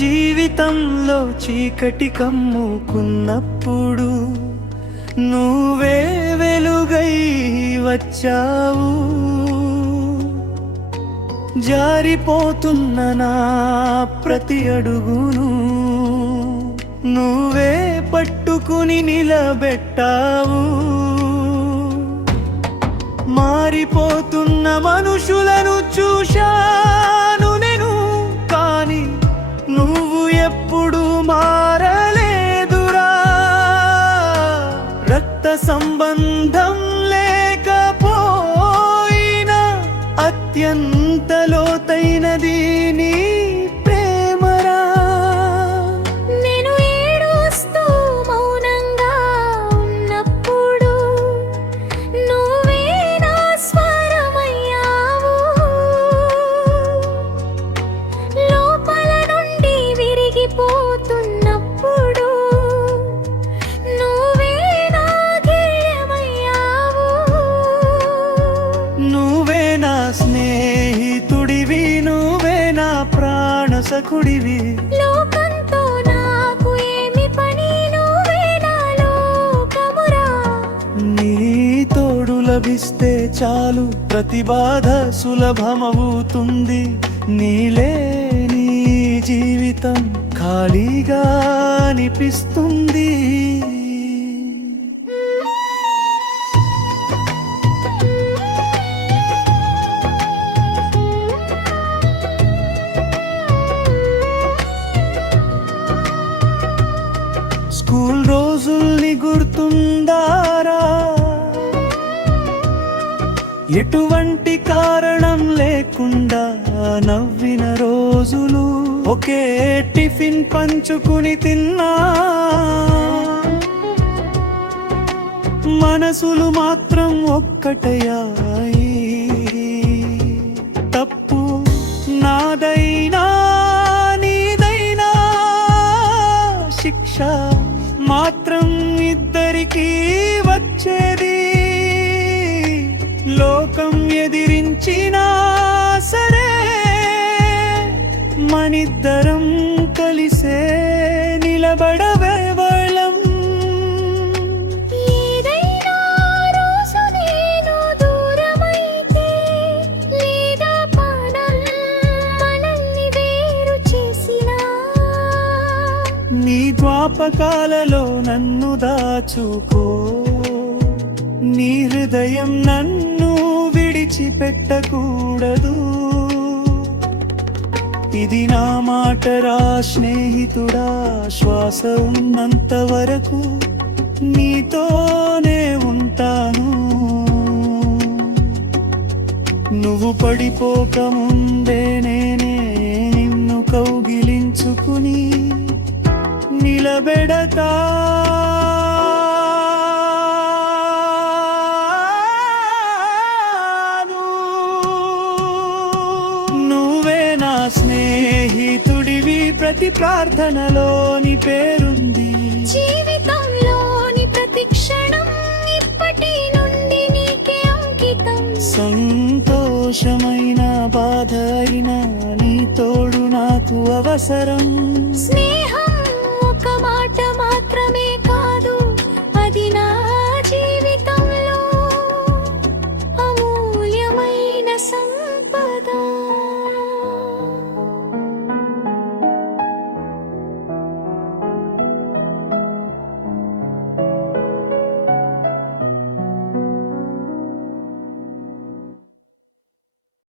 జీవితంలో చీకటి కమ్ముకున్నప్పుడు నువ్వే వెలుగై వచ్చావు. జారిపోతున్న నా ప్రతి అడుగును నువ్వే పట్టుకుని నిలబెట్టావు. మారిపోతున్న మనుషులను చూశాను నేను, కానీ నువ్వు ఎప్పుడు మారలేదురా. రక్త సంబంధం లేకపోయినా అత్యంత లోతైనది నీ ప్రేమరా. నేను ఏడుస్తూ మౌనంగా ఉన్నప్పుడు నువ్వే నా స్వరమయ్యావు. లోపల నుండి విరిగిపోతున్నప్పుడు నువ్వే నా గేయమయ్యావు. నువ్వే నా స్నేహితుడివి, నువ్వే నా ప్రాణ సఖుడివి. లోకంతో నాకు ఏమి పని, నువ్వే నా లోకమురా. నీ తోడు లభిస్తే చాలు, ప్రతి బాధ సులభమవుతుంది. నీలేని జీవితం ఖాళీగా అనిపిస్తుంది. స్కూల్ రోజుల్ని గుర్తుందారా? ఎటువంటి కారణం లేకుండా నవ్విన రోజులు, ఒకే టిఫిన్ పంచుకుని తిన్నా మనసులు మాత్రం ఒక్కటయ్యాయి. తప్పు నాదైనా నీదైనా శిక్ష మాత్రం ఇద్దరికీ వచ్చేది. లోకం ఎదిరించినా సరే మనిద్దరం కలిసే నిలబడవేవళం. ఏదైనా రోజు నేను దూరమైతే, లేదా పానం మనల్ని వేరు చేసినా, నీ జ్ఞాపకాలలో నన్ను దాచుకో. నీ హృదయం నన్ను విడిచిపెట్టకూడదు. ఇది నా మాటరా స్నేహితుడా, శ్వాస ఉన్నంత వరకు నీతోనే ఉంటాను. నువ్వు పడిపోక ముందే నేనే నిన్ను కౌగిలించుకుని నిలబెడతా. నువ్వే నా స్నేహితుడివి, ప్రతి ప్రార్థనలోని పేరుంది. జీవితంలోని ప్రతి క్షణం ఇప్పటి నుండి నీకే అంకితం. సంతోషమైన బాధ అయినా నీ తోడు నాకు అవసరం. స్నేహం ఒక మాట మాత్రమే